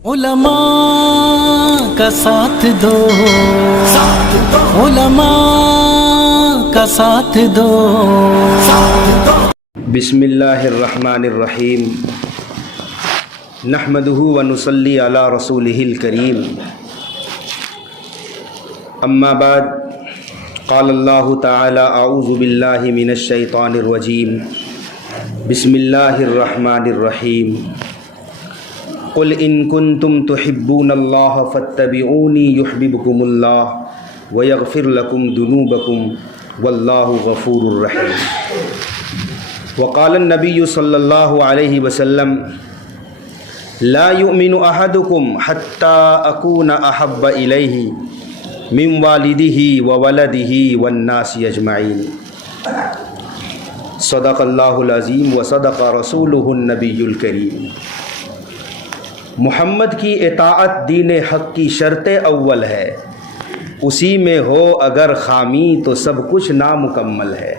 علماء کا ساتھ دو، علماء کا ساتھ دو۔ بسم اللہ الرحمن الرحیم، نحمدہ ونصلی علی رسولہ الکریم، اما بعد، قال اللہ تعالی اعوذ باللہ من الشیطان الرجیم، بسم اللہ الرحمن الرحیم، قل ان کنتم تحبون اللہ فاتبعونی یحببکم اللہ ویغفر لکم ذنوبکم واللہ غفور الرحیم۔ وقال النبی صلی اللہ علیہ وسلم لا یؤمن احدکم حتی اکون احب الیہ من والدہ وولدہ والناس اجمعین۔ صدق اللہ العظیم وصدق رسولہ النبی الکریم۔ محمد کی اطاعت دین حق کی شرط اول ہے، اسی میں ہو اگر خامی تو سب کچھ نامکمل ہے۔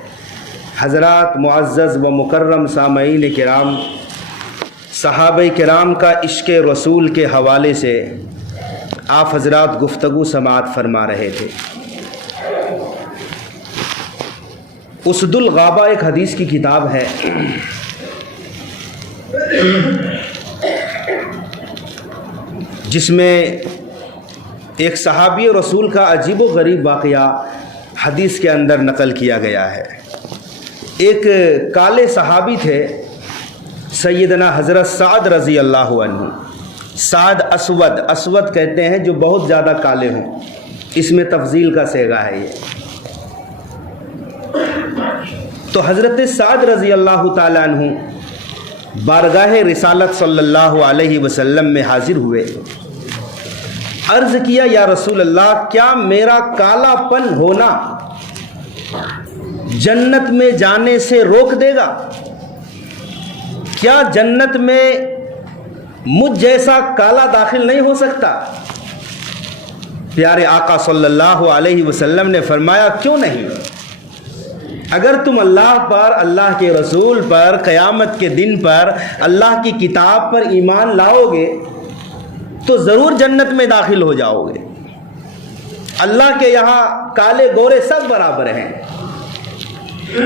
حضرات معزز و مکرم سامعین کرام، صحابہ کرام کا عشق رسول کے حوالے سے آپ حضرات گفتگو سماعت فرما رہے تھے۔ اسد الغابہ ایک حدیث کی کتاب ہے، جس میں ایک صحابی رسول کا عجیب و غریب واقعہ حدیث کے اندر نقل کیا گیا ہے۔ ایک کالے صحابی تھے، سیدنا حضرت سعد رضی اللہ عنہ۔ سعد اسود کہتے ہیں جو بہت زیادہ کالے ہوں، اس میں تفضیل کا صیغہ ہے یہ۔ تو حضرت سعد رضی اللہ تعالی عنہ بارگاہ رسالت صلی اللہ علیہ وسلم میں حاضر ہوئے، عرض کیا یا رسول اللہ، کیا میرا کالا پن ہونا جنت میں جانے سے روک دے گا؟ کیا جنت میں مجھ جیسا کالا داخل نہیں ہو سکتا؟ پیارے آقا صلی اللہ علیہ وسلم نے فرمایا کیوں نہیں؟ اگر تم اللہ پر، اللہ کے رسول پر، قیامت کے دن پر، اللہ کی کتاب پر ایمان لاؤ گے تو ضرور جنت میں داخل ہو جاؤ گے۔ اللہ کے یہاں کالے گورے سب برابر ہیں۔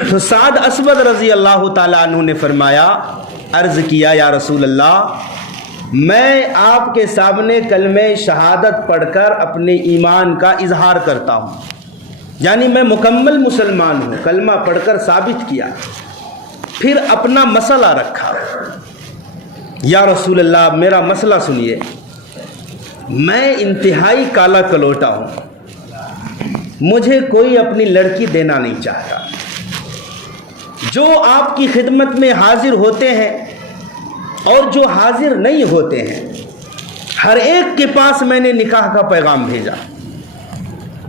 تو سعد اسود رضی اللہ تعالیٰ عنہ نے فرمایا، عرض کیا یا رسول اللہ، میں آپ کے سامنے کلمہ شہادت پڑھ کر اپنے ایمان کا اظہار کرتا ہوں، یعنی میں مکمل مسلمان ہوں، کلمہ پڑھ کر ثابت کیا، پھر اپنا مسئلہ رکھا۔ یا رسول اللہ، میرا مسئلہ سنیے، میں انتہائی کالا کلوٹا ہوں، مجھے کوئی اپنی لڑکی دینا نہیں چاہتا۔ جو آپ کی خدمت میں حاضر ہوتے ہیں اور جو حاضر نہیں ہوتے ہیں، ہر ایک کے پاس میں نے نکاح کا پیغام بھیجا۔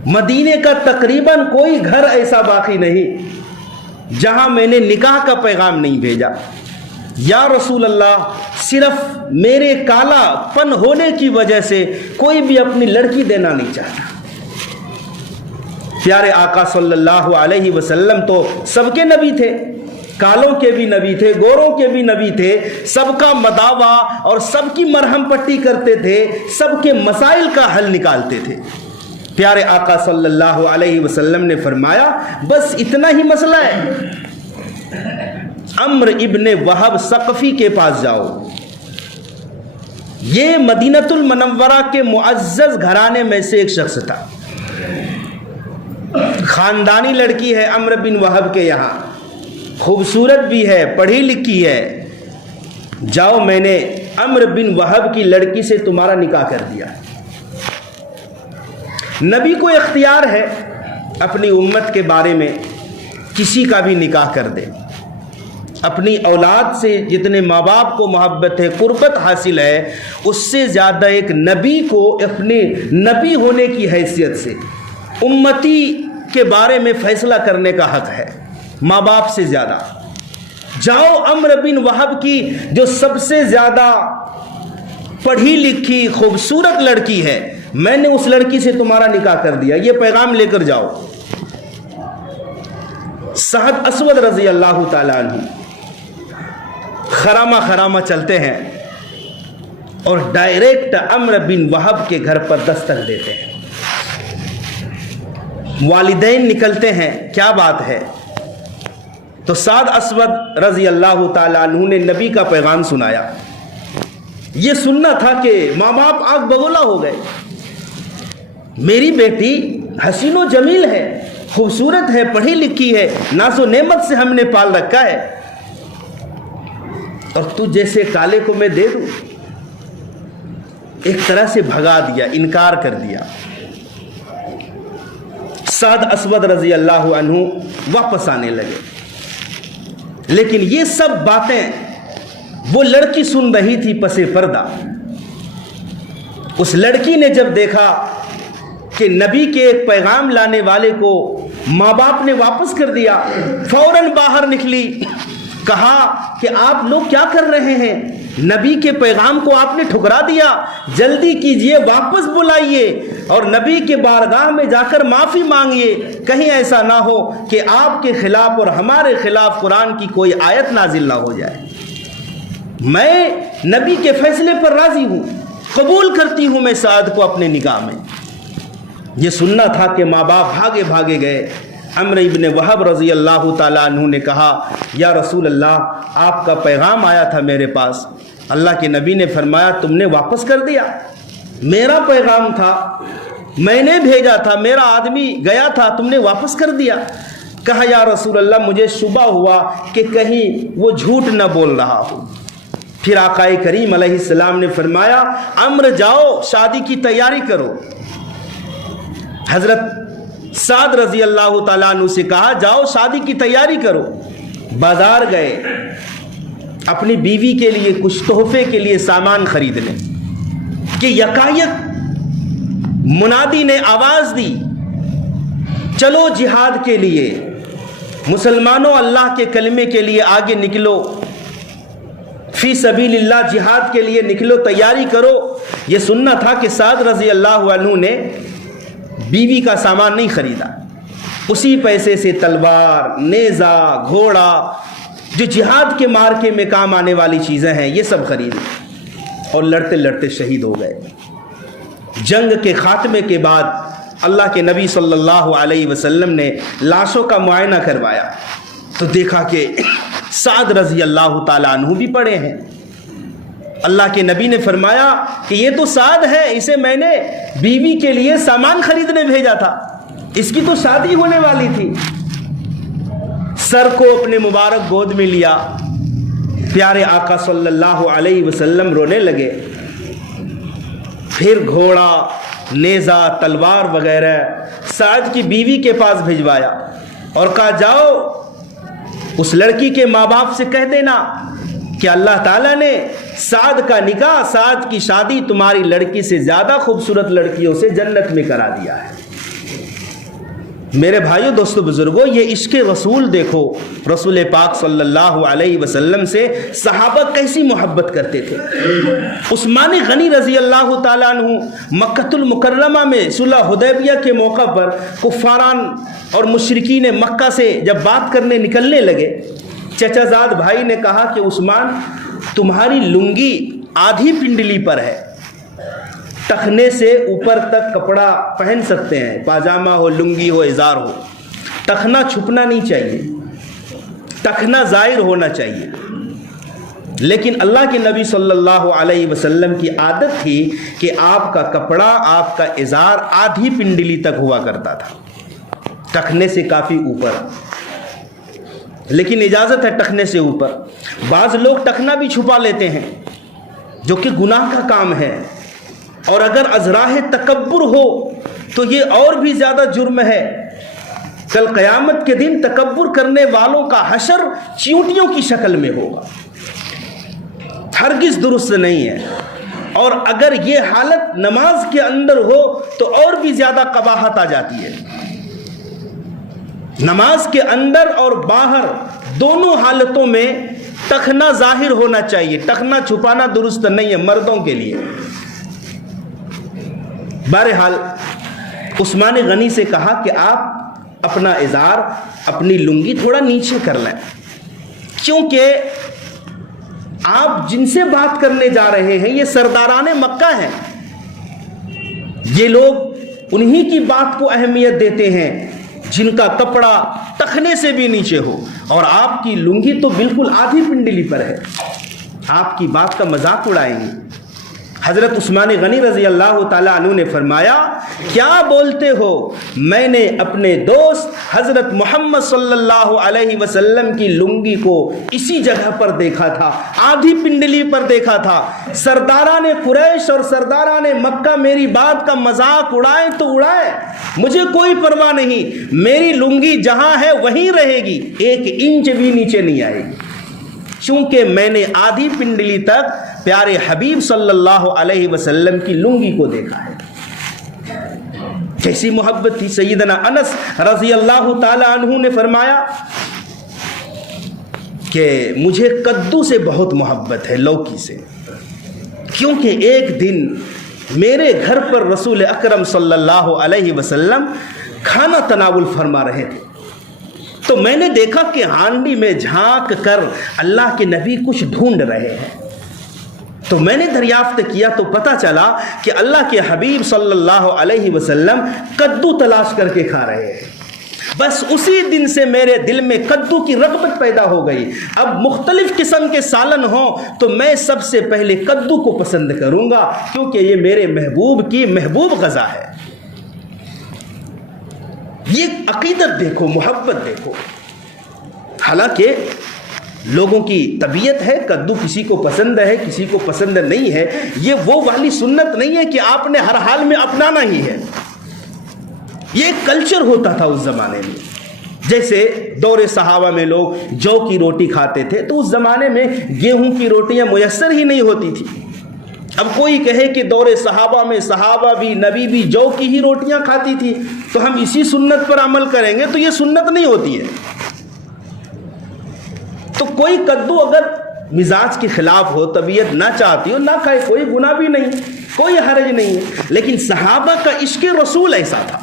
مدینے کا تقریباً کوئی گھر ایسا باقی نہیں جہاں میں نے نکاح کا پیغام نہیں بھیجا۔ یا رسول اللہ، صرف میرے کالا پن ہونے کی وجہ سے کوئی بھی اپنی لڑکی دینا نہیں چاہتا۔ پیارے آقا صلی اللہ علیہ وسلم تو سب کے نبی تھے، کالوں کے بھی نبی تھے، گوروں کے بھی نبی تھے، سب کا مداوا اور سب کی مرہم پٹی کرتے تھے، سب کے مسائل کا حل نکالتے تھے۔ پیارے آقا صلی اللہ علیہ وسلم نے فرمایا بس اتنا ہی مسئلہ ہے، عمرو ابن وہب ثقفی کے پاس جاؤ۔ یہ مدینۃ المنورہ کے معزز گھرانے میں سے ایک شخص تھا، خاندانی لڑکی ہے عمرو بن وہب کے یہاں، خوبصورت بھی ہے، پڑھی لکھی ہے، جاؤ میں نے عمرو بن وہب کی لڑکی سے تمہارا نکاح کر دیا۔ نبی کو اختیار ہے اپنی امت کے بارے میں کسی کا بھی نکاح کر دے۔ اپنی اولاد سے جتنے ماں باپ کو محبت ہے، قربت حاصل ہے، اس سے زیادہ ایک نبی کو اپنے نبی ہونے کی حیثیت سے امتی کے بارے میں فیصلہ کرنے کا حق ہے، ماں باپ سے زیادہ۔ جاؤ عمرو بن وہب کی جو سب سے زیادہ پڑھی لکھی خوبصورت لڑکی ہے، میں نے اس لڑکی سے تمہارا نکاح کر دیا، یہ پیغام لے کر جاؤ۔ سعد اسود رضی اللہ تعالیٰ عنہ خرامہ چلتے ہیں اور ڈائریکٹ عمرو بن وہب کے گھر پر دستک دیتے ہیں. والدین نکلتے ہیں, کیا بات ہے؟ تو سعد اسود رضی اللہ تعالیٰ عنہ نے نبی کا پیغام سنایا. یہ سننا تھا کہ ماں باپ آنکھ بگولا ہو گئے. میری بیٹی حسین و جمیل ہے, خوبصورت ہے, پڑھی لکھی ہے, ناز و نعمت سے ہم نے پال رکھا ہے, اور تو جیسے کالے کو میں دے دوں. ایک طرح سے بھگا دیا, انکار کر دیا. سعد اسود رضی اللہ عنہ واپس آنے لگے, لیکن یہ سب باتیں وہ لڑکی سن رہی تھی پس پردہ. اس لڑکی نے جب دیکھا کہ نبی کے ایک پیغام لانے والے کو ماں باپ نے واپس کر دیا, فوراً باہر نکلی. کہا کہ آپ لوگ کیا کر رہے ہیں؟ نبی کے پیغام کو آپ نے ٹھکرا دیا, جلدی کیجئے, واپس بلائیے اور نبی کے بارگاہ میں جا کر معافی مانگیے. کہیں ایسا نہ ہو کہ آپ کے خلاف اور ہمارے خلاف قرآن کی کوئی آیت نازل نہ ہو جائے. میں نبی کے فیصلے پر راضی ہوں, قبول کرتی ہوں میں سعد کو اپنے نکاح میں. یہ سننا تھا کہ ماں باپ بھاگے بھاگے گئے. عمرو ابن وہب رضی اللہ تعالیٰ عنہ نے کہا, یا رسول اللہ, آپ کا پیغام آیا تھا میرے پاس. اللہ کے نبی نے فرمایا تم نے واپس کر دیا. میرا پیغام تھا, میں نے بھیجا تھا, میرا آدمی گیا تھا, تم نے واپس کر دیا. کہا یا رسول اللہ مجھے شبہ ہوا کہ کہیں وہ جھوٹ نہ بول رہا ہو. پھر آقا کریم علیہ السلام نے فرمایا عمرو جاؤ شادی کی تیاری کرو. حضرت سعد رضی اللہ تعالیٰ عنہ سے کہا جاؤ شادی کی تیاری کرو. بازار گئے اپنی بیوی کے لیے کچھ تحفے کے لیے سامان خریدنے کہ یکایک منادی نے آواز دی, چلو جہاد کے لیے, مسلمانوں اللہ کے کلمے کے لیے آگے نکلو, فی سبیل اللہ جہاد کے لیے نکلو, تیاری کرو. یہ سننا تھا کہ سعد رضی اللہ عنہ نے بیوی کا سامان نہیں خریدا, اسی پیسے سے تلوار, نیزہ, گھوڑا, جو جہاد کے مارکے میں کام آنے والی چیزیں ہیں یہ سب خریدی, اور لڑتے لڑتے شہید ہو گئے. جنگ کے خاتمے کے بعد اللہ کے نبی صلی اللہ علیہ وسلم نے لاشوں کا معائنہ کروایا تو دیکھا کہ سعد رضی اللہ تعالیٰ عنہ بھی پڑے ہیں. اللہ کے نبی نے فرمایا کہ یہ تو سعد ہے, اسے میں نے بیوی کے لیے سامان خریدنے بھیجا تھا, اس کی تو شادی ہونے والی تھی. سر کو اپنے مبارک گود میں لیا, پیارے آقا صلی اللہ علیہ وسلم رونے لگے. پھر گھوڑا, نیزہ, تلوار وغیرہ سعد کی بیوی کے پاس بھجوایا اور کہا جاؤ اس لڑکی کے ماں باپ سے کہہ دینا کہ اللہ تعالیٰ نے سعد کا نکاح, سعد کی شادی تمہاری لڑکی سے زیادہ خوبصورت لڑکیوں سے جنت میں کرا دیا ہے. میرے بھائیو, دوستو, بزرگوں, یہ عشق رسول دیکھو. رسول پاک صلی اللہ علیہ وسلم سے صحابہ کیسی محبت کرتے تھے. عثمان غنی رضی اللہ تعالیٰ عنہ مکۃ المکرمہ میں صلح حدیبیہ کے موقع پر کفاران اور مشرکین مکہ سے جب بات کرنے نکلنے لگے, چچا زاد بھائی نے کہا کہ عثمان تمہاری لنگی آدھی پنڈلی پر ہے, ٹخنے سے اوپر تک کپڑا پہن سکتے ہیں, پاجامہ ہو, لنگی ہو, ازار ہو, ٹخنا چھپنا نہیں چاہیے, ٹخنا ظاہر ہونا چاہیے. لیکن اللہ کے نبی صلی اللہ علیہ وسلم کی عادت تھی کہ آپ کا کپڑا, آپ کا ازار آدھی پنڈلی تک ہوا کرتا تھا, ٹخنے سے کافی اوپر, لیکن اجازت ہے ٹخنے سے اوپر. بعض لوگ ٹخنا بھی چھپا لیتے ہیں جو کہ گناہ کا کام ہے, اور اگر ازراہ تکبر ہو تو یہ اور بھی زیادہ جرم ہے. کل قیامت کے دن تکبر کرنے والوں کا حشر چیونٹیوں کی شکل میں ہوگا, ہرگز درست نہیں ہے. اور اگر یہ حالت نماز کے اندر ہو تو اور بھی زیادہ قباحت آ جاتی ہے. نماز کے اندر اور باہر دونوں حالتوں میں ٹخنا ظاہر ہونا چاہیے, ٹخنا چھپانا درست نہیں ہے مردوں کے لیے. بہرحال عثمان غنی سے کہا کہ آپ اپنا ازار, اپنی لنگی تھوڑا نیچے کر لیں, کیونکہ آپ جن سے بات کرنے جا رہے ہیں یہ سرداران مکہ ہیں، یہ لوگ انہی کی بات کو اہمیت دیتے ہیں جن کا کپڑا ٹخنے سے بھی نیچے ہو، اور آپ کی لنگی تو بالکل آدھی پنڈلی پر ہے، آپ کی بات کا مذاق اڑائیں گے۔ حضرت عثمان غنی رضی اللہ تعالیٰ عنہ نے فرمایا، کیا بولتے ہو، میں نے اپنے دوست حضرت محمد صلی اللہ علیہ وسلم کی لنگی کو اسی جگہ پر دیکھا تھا، آدھی پنڈلی پر دیکھا تھا۔ سرداران قریش اور سرداران مکہ میری بات کا مذاق اڑائیں تو اڑائیں، مجھے کوئی پرواہ نہیں، میری لنگی جہاں ہے وہیں رہے گی، 1 انچ بھی نیچے نہیں آئے گی، چونکہ میں نے آدھی پنڈلی تک پیارے حبیب صلی اللہ علیہ وسلم کی لنگی کو دیکھا ہے۔ کیسی محبت تھی۔ سیدنا انس رضی اللہ تعالی عنہ نے فرمایا کہ مجھے کدو سے بہت محبت ہے، لوکی سے، کیونکہ ایک دن میرے گھر پر رسول اکرم صلی اللہ علیہ وسلم کھانا تناول فرما رہے تھے، تو میں نے دیکھا کہ ہانڈی میں جھانک کر اللہ کے نبی کچھ ڈھونڈ رہے ہیں، تو میں نے دریافت کیا تو پتہ چلا کہ اللہ کے حبیب صلی اللہ علیہ وسلم کدو تلاش کر کے کھا رہے ہیں۔ بس اسی دن سے میرے دل میں کدو کی رغبت پیدا ہو گئی، اب مختلف قسم کے سالن ہوں تو میں سب سے پہلے کدو کو پسند کروں گا، کیونکہ یہ میرے محبوب کی محبوب غذا ہے۔ یہ عقیدت دیکھو، محبت دیکھو۔ حالانکہ لوگوں کی طبیعت ہے، کدو کسی کو پسند ہے کسی کو پسند نہیں ہے، یہ وہ والی سنت نہیں ہے کہ آپ نے ہر حال میں اپنانا ہی ہے، یہ ایک کلچر ہوتا تھا اس زمانے میں۔ جیسے دور صحابہ میں لوگ جو کی روٹی کھاتے تھے، تو اس زمانے میں گیہوں کی روٹیاں میسر ہی نہیں ہوتی تھی۔ اب کوئی کہے کہ دور صحابہ میں صحابہ بھی نبی بھی جو کی ہی روٹیاں کھاتی تھی تو ہم اسی سنت پر عمل کریں گے، تو یہ سنت نہیں ہوتی ہے۔ تو کوئی کدو اگر مزاج کے خلاف ہو، طبیعت نہ چاہتی ہو، نہ کھائے، کوئی گناہ بھی نہیں، کوئی حرج نہیں ہے۔ لیکن صحابہ کا عشق رسول ایسا تھا۔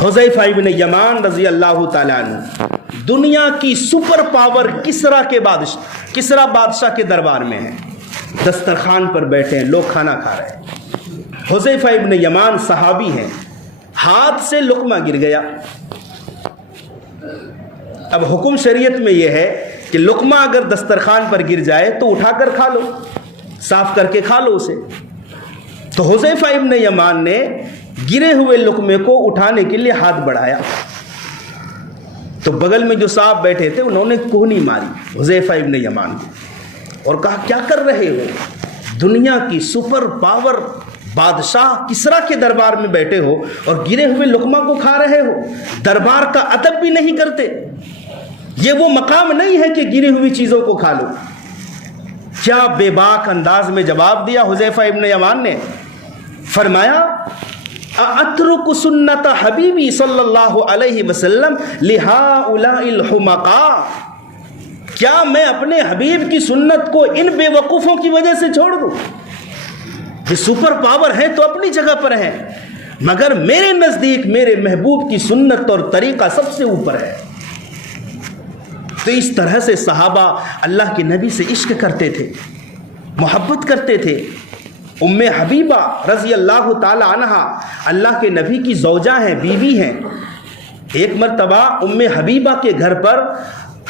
حذیفہ ابن یمان رضی اللہ تعالیٰ عنہ دنیا کی سپر پاور کسرا بادشاہ کے دربار میں ہیں، دسترخوان پر بیٹھے ہیں، لوگ کھانا کھا رہے ہیں۔ حذیفہ ابن یمان صحابی ہیں، ہاتھ سے لقمہ گر گیا۔ اب حکم شریعت میں یہ ہے کہ لقمہ اگر دسترخوان پر گر جائے تو اٹھا کر کھا لو، صاف کر کے کھا لو اسے۔ تو حذیفہ ابن یمان نے گرے ہوئے لقمے کو اٹھانے کے لیے ہاتھ بڑھایا، تو بغل میں جو صاحب بیٹھے تھے انہوں نے کوہنی ماری حذیفہ ابن یمان کو اور کہا، کیا کر رہے ہو؟ دنیا کی سپر پاور بادشاہ کسرا کے دربار میں بیٹھے ہو اور گرے ہوئے لقمہ کو کھا رہے ہو، دربار کا ادب بھی نہیں کرتے۔ یہ وہ مقام نہیں ہے کہ گری ہوئی چیزوں کو کھا لو۔ کیا بے باک انداز میں جواب دیا حذیفہ ابن یمان نے، فرمایا، اترک سنت حبیبی صلی اللہ علیہ وسلم لہؤلاء الحمقاء، کیا میں اپنے حبیب کی سنت کو ان بے وقوفوں کی وجہ سے چھوڑ دوں؟ یہ سپر پاور ہے تو اپنی جگہ پر ہے، مگر میرے نزدیک میرے محبوب کی سنت اور طریقہ سب سے اوپر ہے۔ تو اس طرح سے صحابہ اللہ کے نبی سے عشق کرتے تھے، محبت کرتے تھے۔ ام حبیبہ رضی اللہ تعالی عنہ اللہ کے نبی کی زوجہ ہیں، بیوی ہیں۔ ایک مرتبہ ام حبیبہ کے گھر پر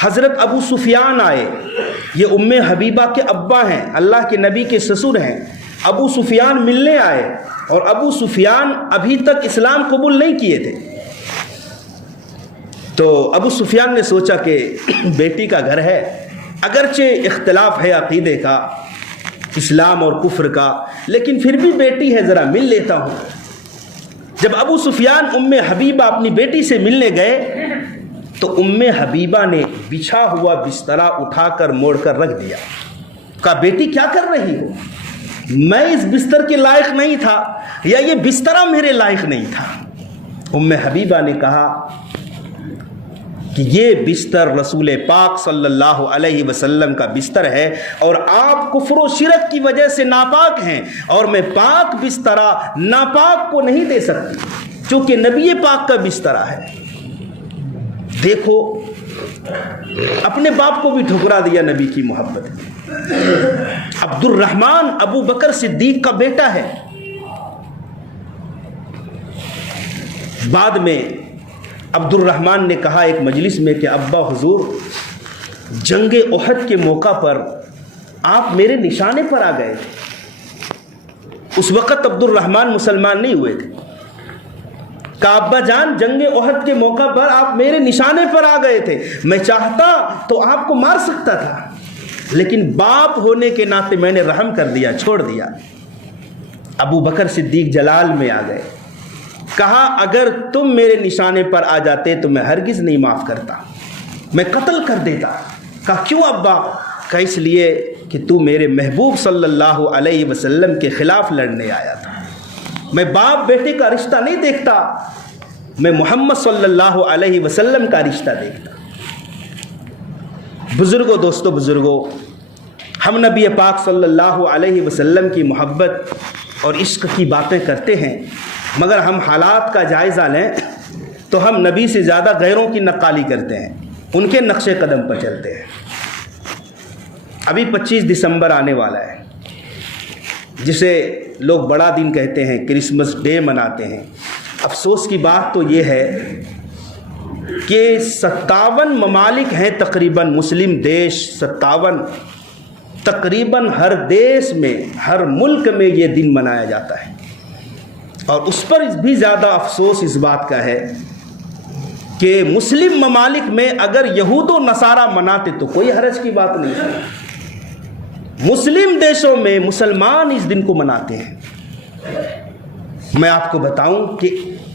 حضرت ابو سفیان آئے۔ یہ ام حبیبہ کے ابا ہیں، اللہ کے نبی کے سسر ہیں۔ ابو سفیان ملنے آئے، اور ابو سفیان ابھی تک اسلام قبول نہیں کیے تھے۔ تو ابو سفیان نے سوچا کہ بیٹی کا گھر ہے، اگرچہ اختلاف ہے عقیدے کا، اسلام اور کفر کا، لیکن پھر بھی بیٹی ہے، ذرا مل لیتا ہوں۔ جب ابو سفیان ام حبیبہ اپنی بیٹی سے ملنے گئے تو ام حبیبہ نے بچھا ہوا بسترا اٹھا کر موڑ کر رکھ دیا۔ کہا، بیٹی کیا کر رہی ہو؟ میں اس بستر کے لائق نہیں تھا، یا یہ بسترا میرے لائق نہیں تھا۔ ام حبیبہ نے کہا کہ یہ بستر رسول پاک صلی اللہ علیہ وسلم کا بستر ہے، اور آپ کفر و شرک کی وجہ سے ناپاک ہیں، اور میں پاک بسترا ناپاک کو نہیں دے سکتی، چونکہ نبی پاک کا بسترا ہے۔ دیکھو اپنے باپ کو بھی ٹھکرا دیا نبی کی محبت میں۔ عبد الرحمن ابو بکر صدیق کا بیٹا ہے۔ بعد میں عبد الرحمن نے کہا ایک مجلس میں کہ ابا حضور، جنگ احد کے موقع پر آپ میرے نشانے پر آ گئے تھے۔ اس وقت عبد الرحمن مسلمان نہیں ہوئے تھے۔ کہا ابا جان، جنگ احد کے موقع پر آپ میرے نشانے پر آ گئے تھے، میں چاہتا تو آپ کو مار سکتا تھا، لیکن باپ ہونے کے ناطے میں نے رحم کر دیا، چھوڑ دیا۔ ابو بکر صدیق جلال میں آ گئے، کہا اگر تم میرے نشانے پر آ جاتے تو میں ہرگز نہیں معاف کرتا، میں قتل کر دیتا۔ کہا کیوں ابا؟ کہا اس لیے کہ تو میرے محبوب صلی اللہ علیہ وسلم کے خلاف لڑنے آیا تھا۔ میں باپ بیٹے کا رشتہ نہیں دیکھتا، میں محمد صلی اللہ علیہ وسلم کا رشتہ دیکھتا۔ بزرگوں، دوستوں، بزرگوں، ہم نبی پاک صلی اللہ علیہ وسلم کی محبت اور عشق کی باتیں کرتے ہیں، مگر ہم حالات کا جائزہ لیں تو ہم نبی سے زیادہ غیروں کی نقالی کرتے ہیں، ان کے نقش قدم پر چلتے ہیں۔ ابھی 25 دسمبر آنے والا ہے، جسے لوگ بڑا دن کہتے ہیں، کرسمس ڈے مناتے ہیں۔ افسوس کی بات تو یہ ہے کہ 57 ممالک ہیں تقریباً مسلم دیش، 57 تقریباً ہر دیش میں، ہر ملک میں یہ دن منایا جاتا ہے، اور اس پر بھی زیادہ افسوس اس بات کا ہے کہ مسلم ممالک میں اگر یہود و نصارہ مناتے تو کوئی حرج کی بات نہیں ہے، مسلم دیشوں میں مسلمان اس دن کو مناتے ہیں۔ میں آپ کو بتاؤں کہ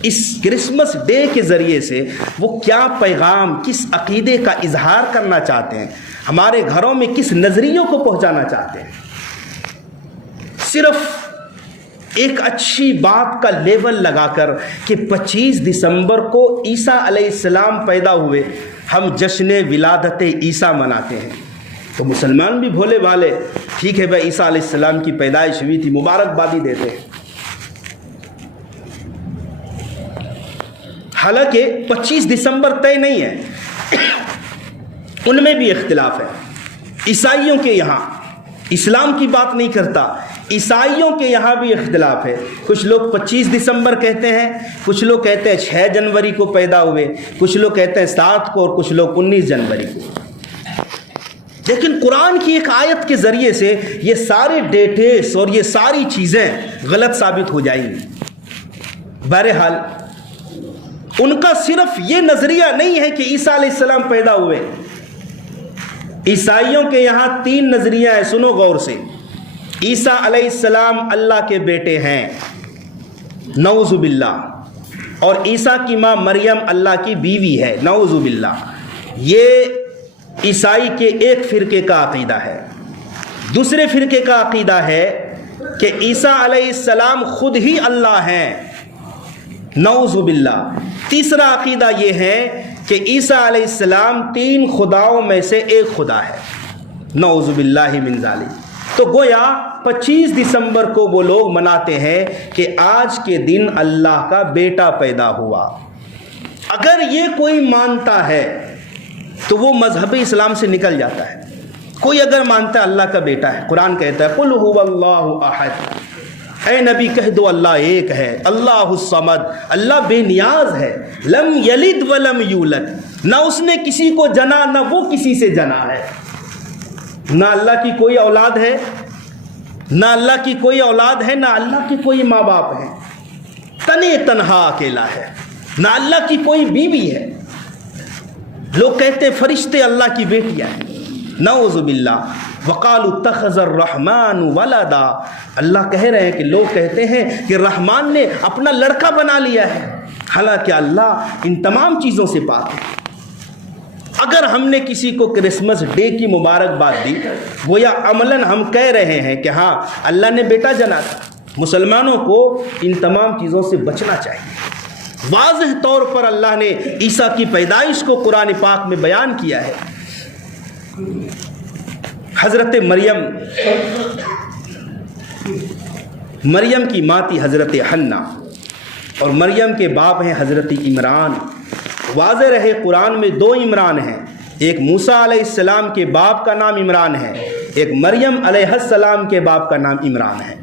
اس کرسمس ڈے کے ذریعے سے وہ کیا پیغام، کس عقیدے کا اظہار کرنا چاہتے ہیں، ہمارے گھروں میں کس نظریوں کو پہنچانا چاہتے ہیں۔ صرف ایک اچھی بات کا لیبل لگا کر کہ 25 دسمبر کو عیسیٰ علیہ السلام پیدا ہوئے، ہم جشن ولادت عیسیٰ مناتے ہیں۔ تو مسلمان بھی بھولے بھالے، ٹھیک ہے بھائی عیسیٰ علیہ السلام کی پیدائش ہوئی تھی، مبارکبادی دیتے ہیں۔ حالانکہ 25 دسمبر طے نہیں ہے، ان میں بھی اختلاف ہے۔ عیسائیوں کے یہاں، اسلام کی بات نہیں کرتا، عیسائیوں کے یہاں بھی اختلاف ہے۔ کچھ لوگ 25 دسمبر کہتے ہیں، کچھ لوگ کہتے ہیں 6 جنوری کو پیدا ہوئے، کچھ لوگ کہتے ہیں 7 کو، اور کچھ لوگ 19 جنوری کو۔ لیکن قرآن کی ایک آیت کے ذریعے سے یہ سارے ڈیٹس اور یہ ساری چیزیں غلط ثابت ہو جائیں گی۔ بہرحال ان کا صرف یہ نظریہ نہیں ہے کہ عیسیٰ علیہ السلام پیدا ہوئے۔ عیسائیوں کے یہاں 3 نظریہ ہیں، سنو غور سے۔ عیسیٰ علیہ السلام اللہ کے بیٹے ہیں، نعوذ باللہ، اور عیسیٰ کی ماں مریم اللہ کی بیوی ہے، نعوذ باللہ۔ یہ عیسائی کے ایک فرقے کا عقیدہ ہے۔ دوسرے فرقے کا عقیدہ ہے کہ عیسیٰ علیہ السلام خود ہی اللہ ہیں، نعوذ باللہ۔ تیسرا عقیدہ یہ ہے کہ عیسیٰ علیہ السلام 3 خداؤں میں سے ایک خدا ہے، نعوذ باللہ من ذالک۔ تو گویا 25 دسمبر کو وہ لوگ مناتے ہیں کہ آج کے دن اللہ کا بیٹا پیدا ہوا۔ اگر یہ کوئی مانتا ہے تو وہ مذہب اسلام سے نکل جاتا ہے۔ کوئی اگر مانتا ہے اللہ کا بیٹا ہے، قرآن کہتا ہے قل هو اللہ احد، اے نبی کہہ دو اللہ ایک ہے، اللہ الصمد، اللہ بے نیاز ہے، لم یلد ولم یولد، نہ اس نے کسی کو جنا نہ وہ کسی سے جنا ہے، نہ اللہ کی کوئی اولاد ہے، نہ اللہ کی کوئی اولاد ہے، نہ اللہ کے کوئی ماں باپ ہیں، تنے تنہا اکیلا ہے، نہ اللہ کی کوئی بیوی ہے۔ لوگ کہتے ہیں فرشتے اللہ کی بیٹیاں ہیں، نعوذ باللہ۔ وقالوا اتخذ الرحمن ولدا، اللہ کہہ رہے ہیں کہ لوگ کہتے ہیں کہ رحمان نے اپنا لڑکا بنا لیا ہے، حالانکہ اللہ ان تمام چیزوں سے پاک ہے۔ اگر ہم نے کسی کو کرسمس ڈے کی مبارکباد دی، گویا عملاً ہم کہہ رہے ہیں کہ ہاں اللہ نے بیٹا جنا تھا۔ مسلمانوں کو ان تمام چیزوں سے بچنا چاہیے۔ واضح طور پر اللہ نے عیسیٰ کی پیدائش کو قرآن پاک میں بیان کیا ہے۔ حضرت مریم کی ماں تھی حضرت حنا، اور مریم کے باپ ہیں حضرت عمران۔ واضح رہے قرآن میں 2 عمران ہیں، ایک موسیٰ علیہ السلام کے باپ کا نام عمران ہے، ایک مریم علیہ السلام کے باپ کا نام عمران ہے۔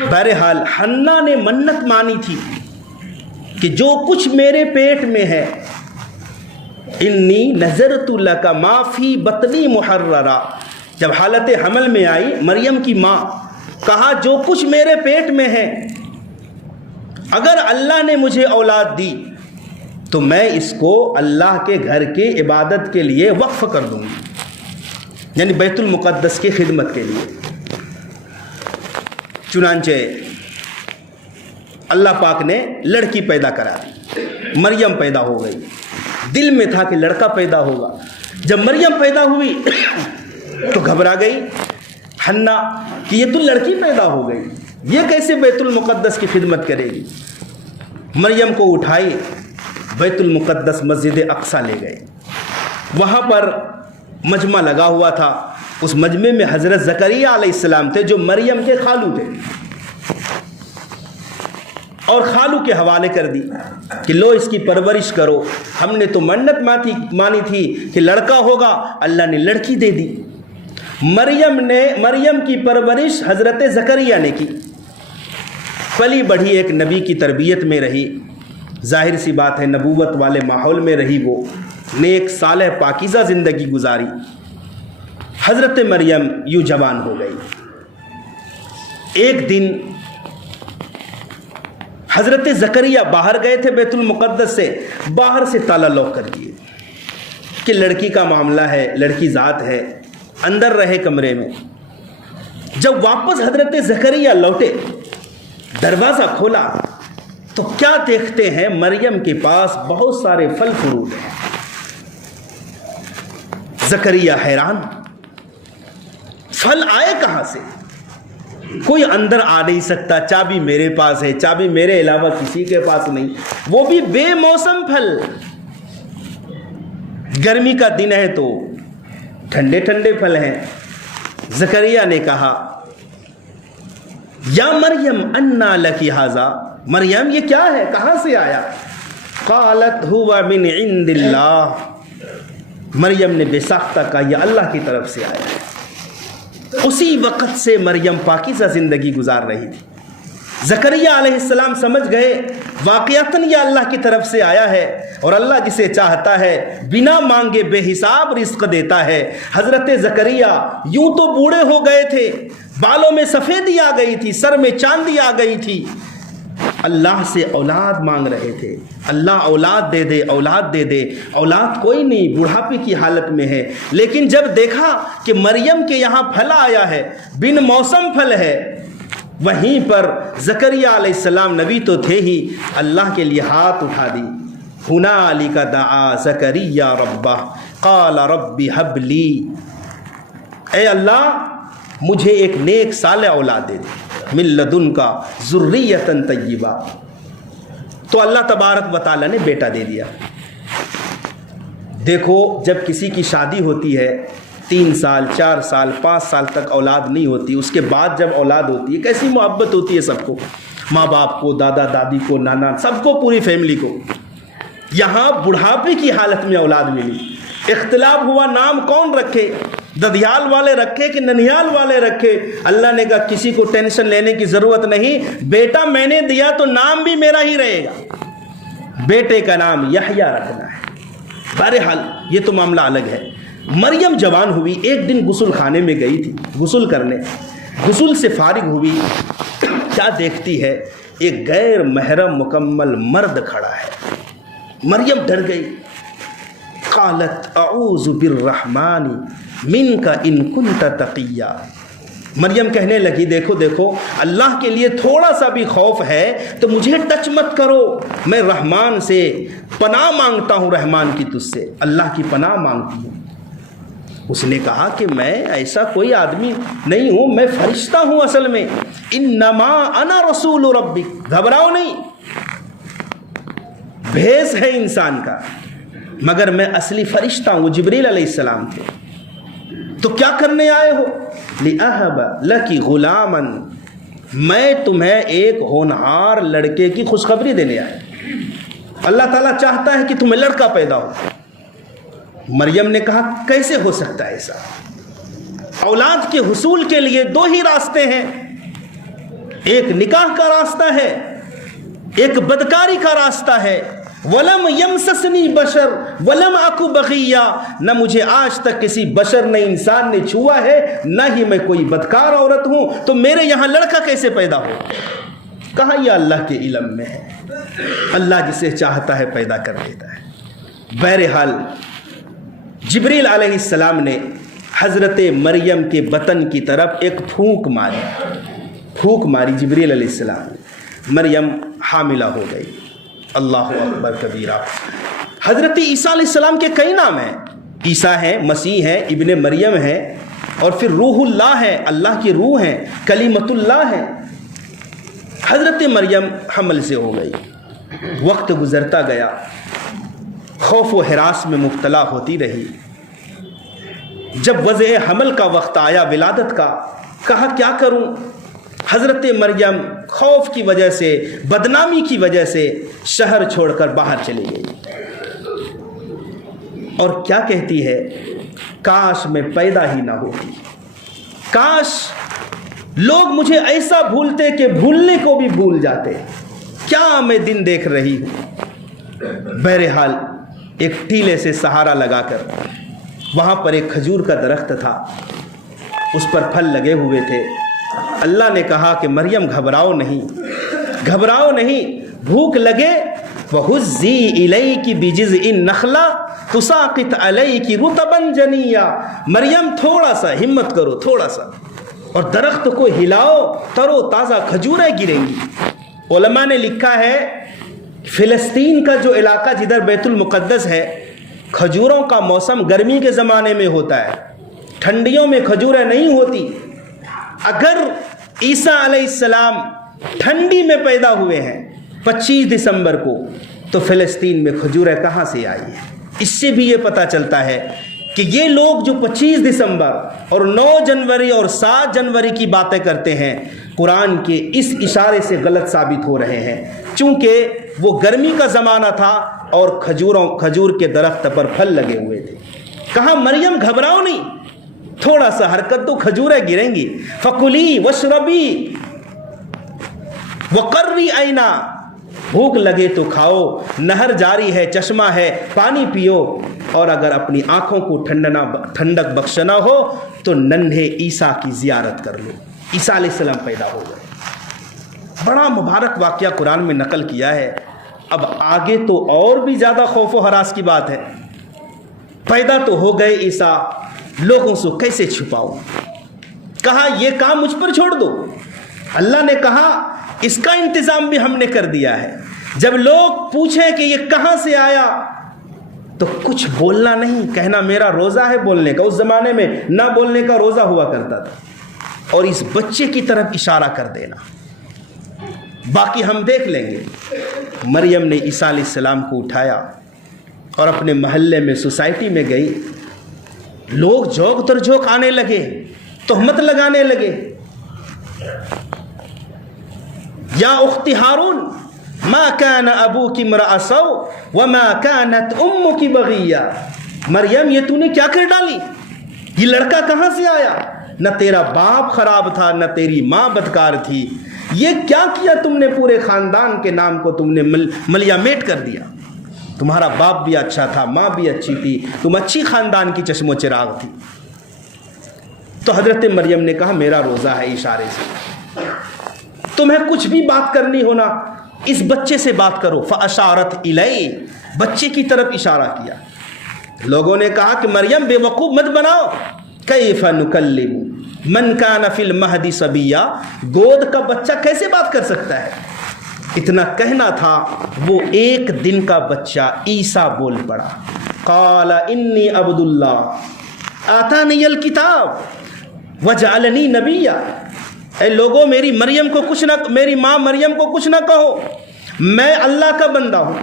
بہرحال حنا نے منت مانی تھی کہ جو کچھ میرے پیٹ میں ہے، انی نذرت لک ما فی بطنی محررا، جب حالت حمل میں آئی مریم کی ماں، کہا جو کچھ میرے پیٹ میں ہے اگر اللہ نے مجھے اولاد دی تو میں اس کو اللہ کے گھر کی عبادت کے لیے وقف کر دوں گی، یعنی بیت المقدس کی خدمت کے لیے۔ چنانچہ اللہ پاک نے لڑکی پیدا کرا دی، مریم پیدا ہو گئی۔ دل میں تھا کہ لڑکا پیدا ہوگا۔ جب مریم پیدا ہوئی تو گھبرا گئی حنا کہ یہ تو لڑکی پیدا ہو گئی، یہ کیسے بیت المقدس کی خدمت کرے گی؟ مریم کو اٹھائی، بیت المقدس مسجد اقصیٰ لے گئے۔ وہاں پر مجمع لگا ہوا تھا، اس مجمع میں حضرت زکریہ علیہ السلام تھے جو مریم کے خالو تھے، اور خالو کے حوالے کر دی کہ لو اس کی پرورش کرو، ہم نے تو منت مانی تھی کہ لڑکا ہوگا، اللہ نے لڑکی دے دی۔ مریم کی پرورش حضرت زکریہ نے کی، پلی بڑھی ایک نبی کی تربیت میں رہی، ظاہر سی بات ہے نبوت والے ماحول میں رہی، وہ نیک صالح پاکیزہ زندگی گزاری۔ حضرت مریم یوں جوان ہو گئی۔ ایک دن حضرت زکریہ باہر گئے تھے بیت المقدس سے، باہر سے تالا لاک کر دیے کہ لڑکی کا معاملہ ہے، لڑکی ذات ہے، اندر رہے کمرے میں۔ جب واپس حضرت زکریہ لوٹے، دروازہ کھولا تو کیا دیکھتے ہیں؟ مریم کے پاس بہت سارے پھل فروٹ ہیں۔ زکریہ حیران، پھل آئے کہاں سے؟ کوئی اندر آ نہیں سکتا، چابی میرے پاس ہے، چابی میرے علاوہ کسی کے پاس نہیں، وہ بھی بے موسم پھل۔ گرمی کا دن ہے تو ٹھنڈے ٹھنڈے پھل ہیں۔ زکریہ نے کہا یا مریم انا لکی ھذا، مریم یہ کیا ہے، کہاں سے آیا؟ قالت ہوا من عند اللہ، مریم نے بے ساختہ کہا یہ اللہ کی طرف سے آیا ہے۔ اسی وقت سے مریم پاکیزہ زندگی گزار رہی تھی۔ زکریہ علیہ السلام سمجھ گئے واقعتاً یہ اللہ کی طرف سے آیا ہے، اور اللہ جسے چاہتا ہے بنا مانگے بے حساب رزق دیتا ہے۔ حضرت زکریہ یوں تو بوڑھے ہو گئے تھے، بالوں میں سفیدی آ گئی تھی، سر میں چاندی آ گئی تھی، اللہ سے اولاد مانگ رہے تھے، اللہ اولاد دے دے، اولاد دے دے، اولاد کوئی نہیں، بڑھاپے کی حالت میں ہے۔ لیکن جب دیکھا کہ مریم کے یہاں پھل آیا ہے، بن موسم پھل ہے، وہیں پر زکریہ علیہ السلام نبی تو تھے ہی، اللہ کے لیے ہاتھ اٹھا دی۔ ہنالک دعا زکریہ ربہ قال رب ہب لی، اے اللہ مجھے ایک نیک صالح اولاد دے دے، من لدنک ذریۃ طیبہ۔ تو اللہ تبارک و تعالیٰ نے بیٹا دے دیا۔ دیکھو جب کسی کی شادی ہوتی ہے 3 سال 4 سال 5 سال تک اولاد نہیں ہوتی، اس کے بعد جب اولاد ہوتی ہے کیسی محبت ہوتی ہے سب کو، ماں باپ کو، دادا دادی کو، نانا، سب کو، پوری فیملی کو۔ یہاں بڑھاپے کی حالت میں اولاد ملی، اختلاف ہوا نام کون رکھے، ددیال والے رکھے کہ ننیال والے رکھے؟ اللہ نے کہا کسی کو ٹینشن لینے کی ضرورت نہیں، بیٹا میں نے دیا تو نام بھی میرا ہی رہے گا، بیٹے کا نام یحییٰ رکھنا ہے۔ بہرحال یہ تو معاملہ الگ ہے۔ مریم جوان ہوئی، ایک دن غسل خانے میں گئی تھی غسل کرنے، غسل سے فارغ ہوئی، کیا دیکھتی ہے؟ ایک غیر محرم مکمل مرد کھڑا ہے۔ مریم ڈر گئی، قالت اعوذ بالرحمن منک ان کنت تقیا، مریم کہنے لگی دیکھو دیکھو اللہ کے لیے تھوڑا سا بھی خوف ہے تو مجھے ٹچ مت کرو، میں رحمان سے پناہ مانگتا ہوں، رحمان کی تجھ سے اللہ کی پناہ مانگتی ہوں۔ اس نے کہا کہ میں ایسا کوئی آدمی نہیں ہوں، میں فرشتہ ہوں اصل میں، انما انا رسول ربک، گھبراؤ نہیں، بھیس ہے انسان کا مگر میں اصلی فرشتہ ہوں، جبریل علیہ السلام تھے۔ تو کیا کرنے آئے ہو؟ لِأَهَبَ لَكِ غُلَامًا، میں تمہیں ایک ہونہار لڑکے کی خوشخبری دینے آیا۔ اللہ تعالیٰ چاہتا ہے کہ تمہیں لڑکا پیدا ہو۔ مریم نے کہا کیسے ہو سکتا ہے ایسا؟ اولاد کے حصول کے لیے دو ہی راستے ہیں، ایک نکاح کا راستہ ہے، ایک بدکاری کا راستہ ہے۔ وَلَمْ يَمْسَسْنِي بَشَرٌ وَلَمْ أَكُ بَغِيًّا، نہ مجھے آج تک کسی بشر نے انسان نے چھوا ہے، نہ ہی میں کوئی بدکار عورت ہوں، تو میرے یہاں لڑکا کیسے پیدا ہو؟ کہا یہ اللہ کے علم میں ہے، اللہ جسے چاہتا ہے پیدا کر دیتا ہے۔ بہرحال جبریل علیہ السلام نے حضرت مریم کے بطن کی طرف ایک پھونک ماری جبریل علیہ السلام، مریم حاملہ ہو گئی۔ اللہ اکبر کبیرہ۔ حضرت عیسیٰ علیہ السلام کے کئی نام ہیں، عیسیٰ ہیں، مسیح ہیں، ابن مریم ہیں، اور پھر روح اللہ ہے، اللہ کی روح ہیں، کلیمت اللہ ہے۔ حضرت مریم حمل سے ہو گئی، وقت گزرتا گیا، خوف و ہراس میں مبتلا ہوتی رہی۔ جب وضع حمل کا وقت آیا، ولادت کا، کہا کیا کروں؟ حضرت مریم خوف کی وجہ سے، بدنامی کی وجہ سے شہر چھوڑ کر باہر چلی گئی، اور کیا کہتی ہے، کاش میں پیدا ہی نہ ہوتی، کاش لوگ مجھے ایسا بھولتے کہ بھولنے کو بھی بھول جاتے، کیا میں دن دیکھ رہی ہوں۔ بہرحال ایک ٹیلے سے سہارا لگا کر، وہاں پر ایک کھجور کا درخت تھا، اس پر پھل لگے ہوئے تھے۔ اللہ نے کہا کہ مریم گھبراؤ نہیں، بھوک لگے وَهُزِّي إِلَيْكِ بِجِذْعِ النَّخْلَةِ تُسَاقِطْ عَلَيْكِ رُطَبًا جَنِيًّا، مریم تھوڑا سا ہمت کرو، تھوڑا سا، اور درخت کو ہلاؤ، ترو تازہ کھجوریں گریں گی۔ علماء نے لکھا ہے فلسطین کا جو علاقہ جدھر بیت المقدس ہے، کھجوروں کا موسم گرمی کے زمانے میں ہوتا ہے، ٹھنڈیوں میں کھجوریں نہیں ہوتی۔ اگر عیسیٰ علیہ السلام ٹھنڈی میں پیدا ہوئے ہیں 25 دسمبر کو، تو فلسطین میں کھجوریں کہاں سے آئی ہیں؟ اس سے بھی یہ پتہ چلتا ہے کہ یہ لوگ جو 25 دسمبر اور 9 جنوری اور 7 جنوری کی باتیں کرتے ہیں، قرآن کے اس اشارے سے غلط ثابت ہو رہے ہیں، چونکہ وہ گرمی کا زمانہ تھا اور کھجور کے درخت پر پھل لگے ہوئے تھے۔ کہا مریم گھبراؤ نہیں، تھوڑا سا حرکت تو کھجوریں گریں گی۔ فَكُلِي وَاشْرَبِي وَقَرِّي عَيْنًا، بھوک لگے تو کھاؤ، نہر جاری ہے، چشمہ ہے، پانی پیو، اور اگر اپنی آنکھوں کو ٹھنڈک بخشنا ہو تو ننھے عیسیٰ کی زیارت کر لو۔ عیسیٰ علیہ السلام پیدا ہو گئے، بڑا مبارک واقعہ قرآن میں نقل کیا ہے۔ اب آگے تو اور بھی زیادہ خوف و ہراس کی بات ہے، پیدا تو ہو گئے عیسیٰ، لوگوں سے کیسے چھپاؤں؟ کہا یہ کام مجھ پر چھوڑ دو۔ اللہ نے کہا اس کا انتظام بھی ہم نے کر دیا ہے، جب لوگ پوچھیں کہ یہ کہاں سے آیا تو کچھ بولنا نہیں، کہنا میرا روزہ ہے بولنے کا، اس زمانے میں نہ بولنے کا روزہ ہوا کرتا تھا، اور اس بچے کی طرف اشارہ کر دینا، باقی ہم دیکھ لیں گے۔ مریم نے عیسیٰ علیہ السلام کو اٹھایا اور اپنے محلے میں، سوسائٹی میں گئی، لوگ جوک در جوک آنے لگے، تہمت لگانے لگے، یا اخت ہارون ما کان ابوک امرأ سوء وما کانت امک بغیہ، مریم یہ تو نے کیا کر ڈالی، یہ لڑکا کہاں سے آیا، نہ تیرا باپ خراب تھا نہ تیری ماں بدکار تھی، یہ کیا کیا تم نے، پورے خاندان کے نام کو تم نے ملیا میٹ کر دیا، تمہارا باپ بھی اچھا تھا، ماں بھی اچھی تھی، تم اچھی خاندان کی چشم و چراغ تھی۔ تو حضرت مریم نے کہا میرا روزہ ہے، اشارے سے تمہیں کچھ بھی بات کرنی ہونا اس بچے سے بات کرو۔ فاشارت الیہ، بچے کی طرف اشارہ کیا۔ لوگوں نے کہا کہ مریم بے وقوف مت بناؤ، کیف نکلم من کان فی المہد صبیا، گود کا بچہ کیسے بات کر سکتا ہے؟ اتنا کہنا تھا، وہ ایک دن کا بچہ عیسیٰ بول پڑا، قال انی عبد اللہ آتانی الکتاب وجعلنی نبیا۔ اے لوگوں میری ماں مریم کو کچھ نہ کہو، میں اللہ کا بندہ ہوں،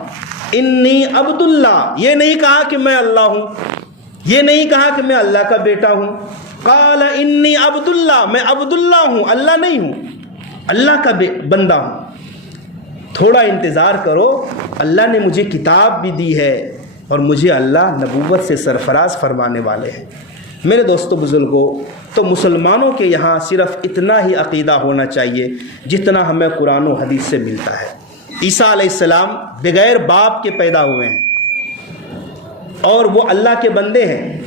انی عبد اللہ، یہ نہیں کہا کہ میں اللہ ہوں، یہ نہیں کہا کہ میں اللہ کا بیٹا ہوں، قال انی عبد اللہ، میں عبد اللہ ہوں، اللہ نہیں ہوں، اللہ کا بندہ ہوں۔ تھوڑا انتظار کرو، اللہ نے مجھے کتاب بھی دی ہے، اور مجھے اللہ نبوت سے سرفراز فرمانے والے ہیں۔ میرے دوستو بزرگوں، تو مسلمانوں کے یہاں صرف اتنا ہی عقیدہ ہونا چاہیے جتنا ہمیں قرآن و حدیث سے ملتا ہے۔ عیسیٰ علیہ السلام بغیر باپ کے پیدا ہوئے ہیں اور وہ اللہ کے بندے ہیں،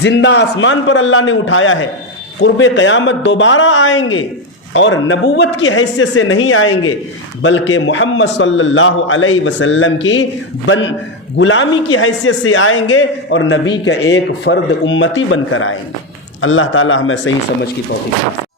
زندہ آسمان پر اللہ نے اٹھایا ہے، قرب قیامت دوبارہ آئیں گے اور نبوت کی حیثیت سے نہیں آئیں گے بلکہ محمد صلی اللہ علیہ وسلم کی غلامی کی حیثیت سے آئیں گے اور نبی کا ایک فرد امتی بن کر آئیں گے۔ اللہ تعالی ہمیں صحیح سمجھ کی توفیق دے۔